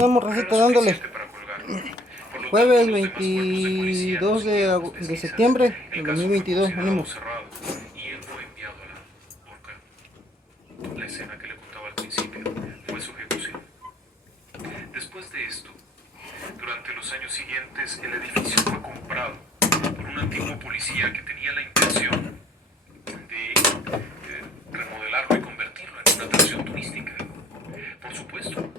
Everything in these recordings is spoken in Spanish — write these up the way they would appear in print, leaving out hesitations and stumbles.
Vamos, No era Rosita, dándole. suficiente para colgarlo. Por lo tanto, Jueves los demás cuerpos de policía 22 consumieron las de pesquisas. septiembre El del caso fue 2022. considerado Ánimo. cerrado y él fue enviado a la horca. La escena que le contaba al principio fue su ejecución. Después de esto, durante los años siguientes, el edificio fue comprado por un antiguo policía que tenía la intención de remodelarlo y convertirlo en una atracción turística. Por supuesto,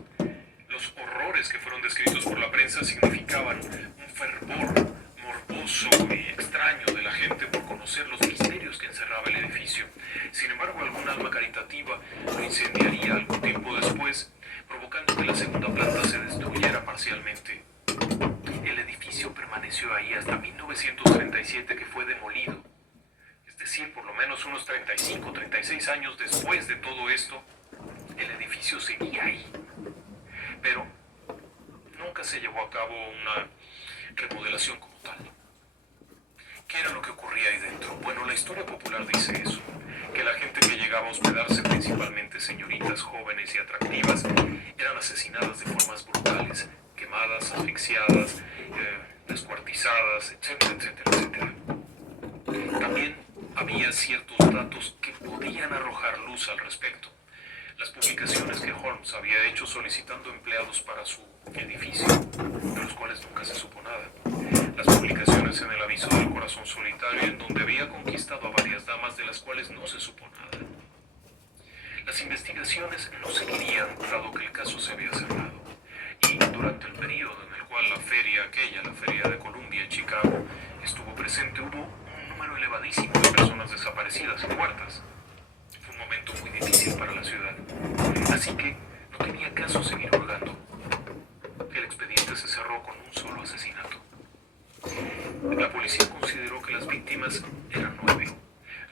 los horrores que fueron descritos por la prensa significaban un fervor morboso y extraño de la gente por conocer los misterios que encerraba el edificio. Sin embargo, algún alma caritativa lo incendiaría algún tiempo después, provocando que la segunda planta se destruyera parcialmente. El edificio permaneció ahí hasta 1937, que fue demolido. Es decir, por lo menos unos 35, 36 años después de todo esto, el edificio seguía ahí. Pero nunca se llevó a cabo una remodelación como tal. ¿Qué era lo que ocurría ahí dentro? Bueno, la historia popular dice eso, que la gente que llegaba a hospedarse, principalmente señoritas jóvenes y atractivas, eran asesinadas de formas brutales, quemadas, asfixiadas, descuartizadas, etcétera, etcétera, etcétera. También había ciertos datos que podían arrojar luz al respecto. Las publicaciones que Holmes había hecho solicitando empleados para su edificio, de los cuales nunca se supo nada. Las publicaciones en el aviso del corazón solitario, en donde había conquistado a varias damas de las cuales no se supo nada. Las investigaciones no seguirían dado que el caso se había cerrado. Y durante el periodo en el cual la feria de Columbia en Chicago, estuvo presente, hubo un número elevadísimo de personas desaparecidas y muertas. Fue un momento muy difícil para la ciudad. Así que no tenía caso seguir hurgando. El expediente se cerró con un solo asesinato. La policía consideró que las víctimas eran 9.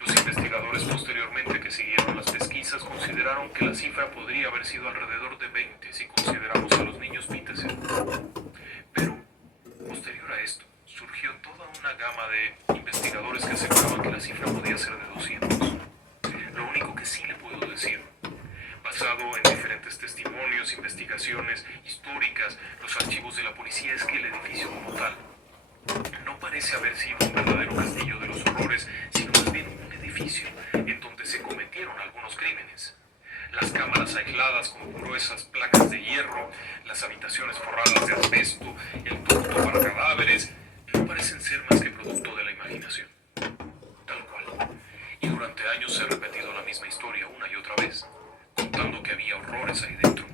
Los investigadores posteriormente que siguieron las pesquisas consideraron que la cifra podría haber sido alrededor de 20 si consideramos a los niños Peterson. Pero, posterior a esto, surgió toda una gama de investigadores que aseguraban que la cifra podía ser de 200. Lo único que sí le puedo decir, basado en diferentes testimonios, investigaciones históricas, los archivos de la policía, es que el edificio como tal no parece haber sido un verdadero castillo de los horrores, sino más bien un edificio en donde se cometieron algunos crímenes. Las cámaras aisladas con gruesas placas de hierro, las habitaciones forradas de asbesto, el ducto para cadáveres, no parecen ser más que producto de la imaginación. Tal cual. Y durante años se ha repetido la misma historia una y otra vez, contando que había horrores ahí dentro.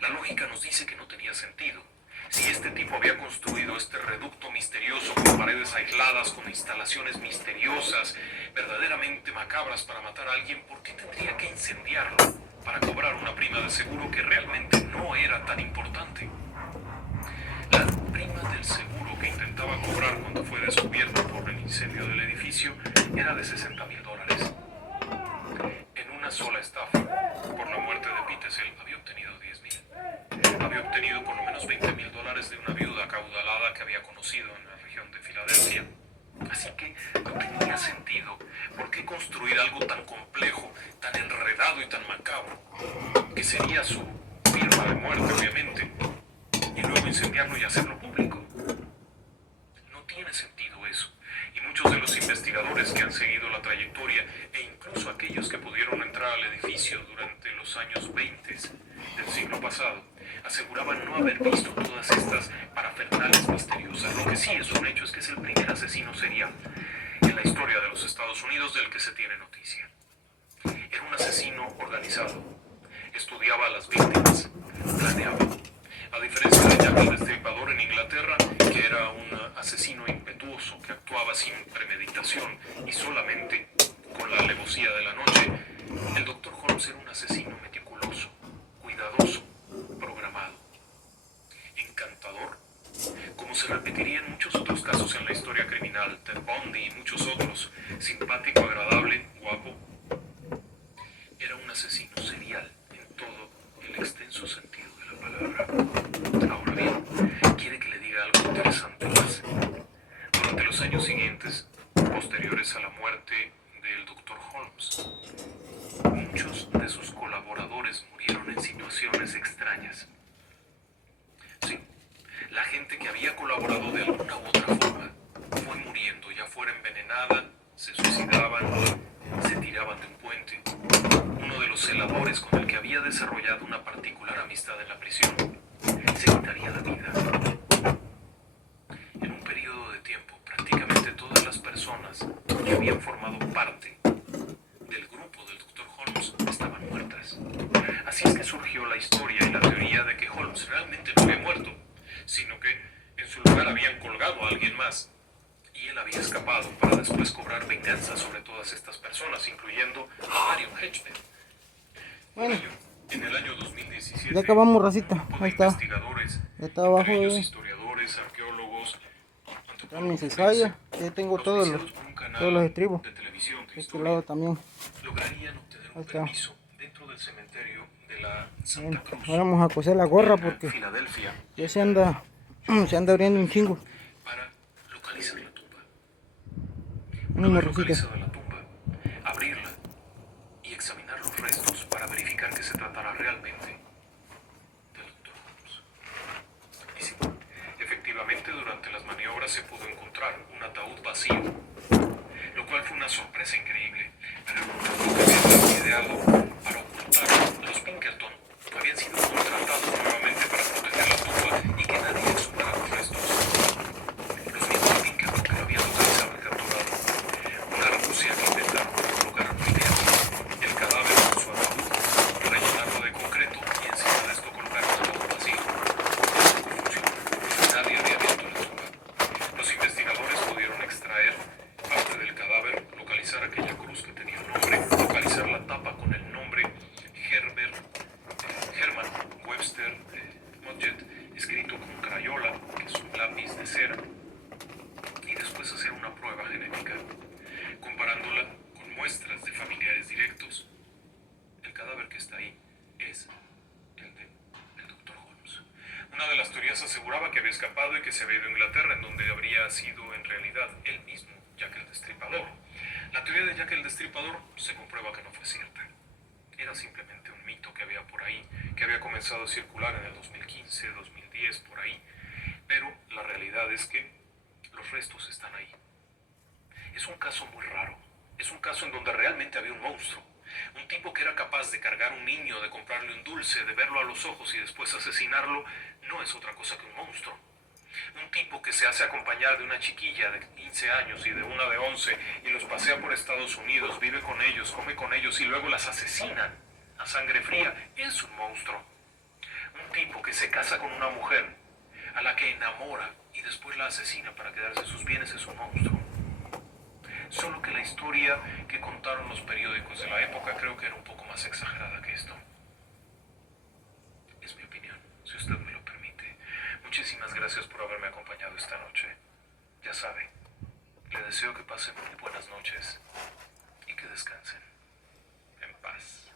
La lógica nos dice que no tenía sentido. Si este tipo había construido este reducto misterioso con paredes aisladas, con instalaciones misteriosas, verdaderamente macabras para matar a alguien, ¿por qué tendría que incendiarlo para cobrar una prima de seguro que realmente no era tan importante? La prima del seguro que intentaba cobrar cuando fue descubierto por el incendio del edificio era de $60,000. En una sola estafa, por la muerte de Peterson, había obtenido 10,000. Había obtenido por lo menos $20,000 de una viuda acaudalada que había conocido en la región de Filadelfia. Así que no tenía sentido. ¿Por qué construir algo tan complejo, tan enredado y tan macabro, que sería su firma de muerte, obviamente, y luego incendiarlo y hacerlo público? No tiene sentido eso. Y muchos de los investigadores que han seguido la trayectoria, e incluso aquellos que pudieron entrar al edificio durante los años 20 del siglo pasado, aseguraban no haber visto todas estas parafernales misteriosas. Lo que sí es un hecho es que es el primer asesino serial en la historia de los Estados Unidos del que se tiene noticia. Era un asesino organizado. Estudiaba a las víctimas, planeaba. A diferencia de Jack el Destripador en Inglaterra, que era un asesino impetuoso que actuaba sin premeditación y solamente con la alevosía de la noche, el Dr. Holmes era un asesino meticuloso, cuidadoso, programado, encantador, como se repetiría en muchos otros casos en la historia criminal, Ted Bundy y muchos otros, simpático, agradable, guapo. Era un asesino serial en todo el extenso sentido de la palabra. Ahora bien, quiere que le diga algo interesante más. Durante los años siguientes, posteriores a la muerte del Dr. Holmes, muchos de sus colaboradores murieron en situaciones extrañas. colaborado de alguna u otra forma fue muriendo, ya fuera envenenada, se suicidaban, se tiraban de un puente. Uno de los celadores con el que había desarrollado una particular amistad en la prisión se quitaría la vida. En un periodo de tiempo, prácticamente todas las personas que habían formado parte del grupo del Dr. Holmes estaban muertas. Así es que surgió la historia y la teoría de que Holmes realmente no había muerto, sino que en su lugar habían colgado a alguien más y él había escapado para después cobrar venganza sobre todas estas personas, incluyendo a Marion Hedgeman. Bueno, En el año 2017, ya acabamos, racita. un grupo de Ahí está. investigadores, Ya está abajo, entre ellos historiadores, arqueólogos, están mis antropólogos ensayos. forenses, Ya tengo todos auspiciados por un los canal estribos. de televisión de Este historia, lado también. lograrían obtener Ahí un está. permiso dentro del cementerio de la Santa Bien, Cruz, ahora vamos a coser la gorra en porque Filadelfia, ya se anda abriendo un chingo. para localizar la tumba. Una Ánimo, vez Rosita. localizada la tumba, abrirla y examinar los restos para verificar que se tratara realmente del Dr. Holmes. Y sí, efectivamente durante las maniobras se pudo encontrar un ataúd vacío, lo cual fue una sorpresa increíble. Pero era un ataúd que habían sido ideado para ocultar. Los Pinkerton habían sido contratados nuevamente para proteger la tumba y que nadie exhumara los restos. Los mismos Pinkerton que lo habían localizado y capturado. Una argucia que intentaron colocar muy bien el cadáver con su ataúd, rellenarlo de concreto y encima de esto colocar el ataúd vacío. Tampoco funcionó. Nadie había abierto la tumba. Los investigadores pudieron extraer parte del cadáver, localizar aquella cruz que tenía un nombre, localizar la tapa con el nombre Herman Webster Mudgett, escrito con crayola, que es un lápiz de cera, y después hacer una prueba genética, comparándola con muestras de familiares directos. El cadáver que está ahí es el del Dr. Holmes. Una de las teorías aseguraba que había escapado y que se había ido a Inglaterra, en donde habría sido en realidad él mismo, Jack el Destripador. La teoría de Jack el Destripador se comprueba que no fue cierta. Era simplemente un mito que había por ahí, que había comenzado a circular en el 2015, 2010, por ahí. Pero la realidad es que los restos están ahí. Es un caso muy raro. Es un caso en donde realmente había un monstruo. Un tipo que era capaz de cargar a un niño, de comprarle un dulce, de verlo a los ojos y después asesinarlo, no es otra cosa que un monstruo. Un tipo que se hace acompañar de una chiquilla de 15 años y de una de 11 y los pasea por Estados Unidos, vive con ellos, come con ellos y luego las asesinan a sangre fría, es un monstruo. Un tipo que se casa con una mujer a la que enamora y después la asesina para quedarse sus bienes es un monstruo. Solo que la historia que contaron los periódicos de la época creo que era un poco más exagerada que esto. Es mi opinión, si usted me lo permite. Muchísimas gracias por haberme acompañado esta noche. Ya sabe, le deseo que pasen muy buenas noches y que descansen en paz.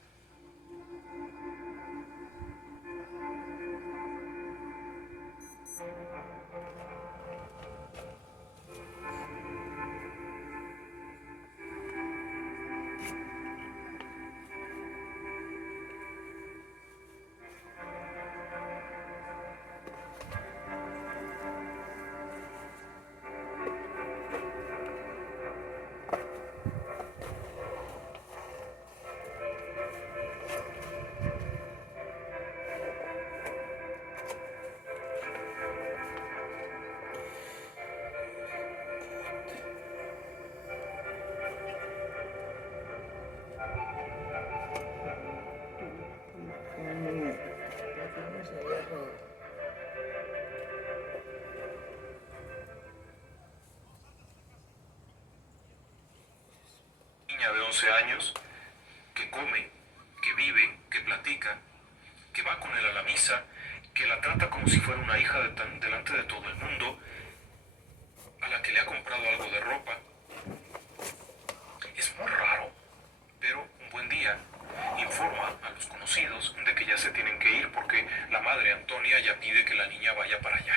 Niña de 11 años que come, que vive, que platica, que va con él a la misa, que la trata como si fuera una hija delante de todo el mundo, a la que le ha comprado algo de ropa. Es muy raro, pero un buen día informa a los conocidos de que ya se tienen que ir porque la madre Antonia ya pide que la niña vaya para allá.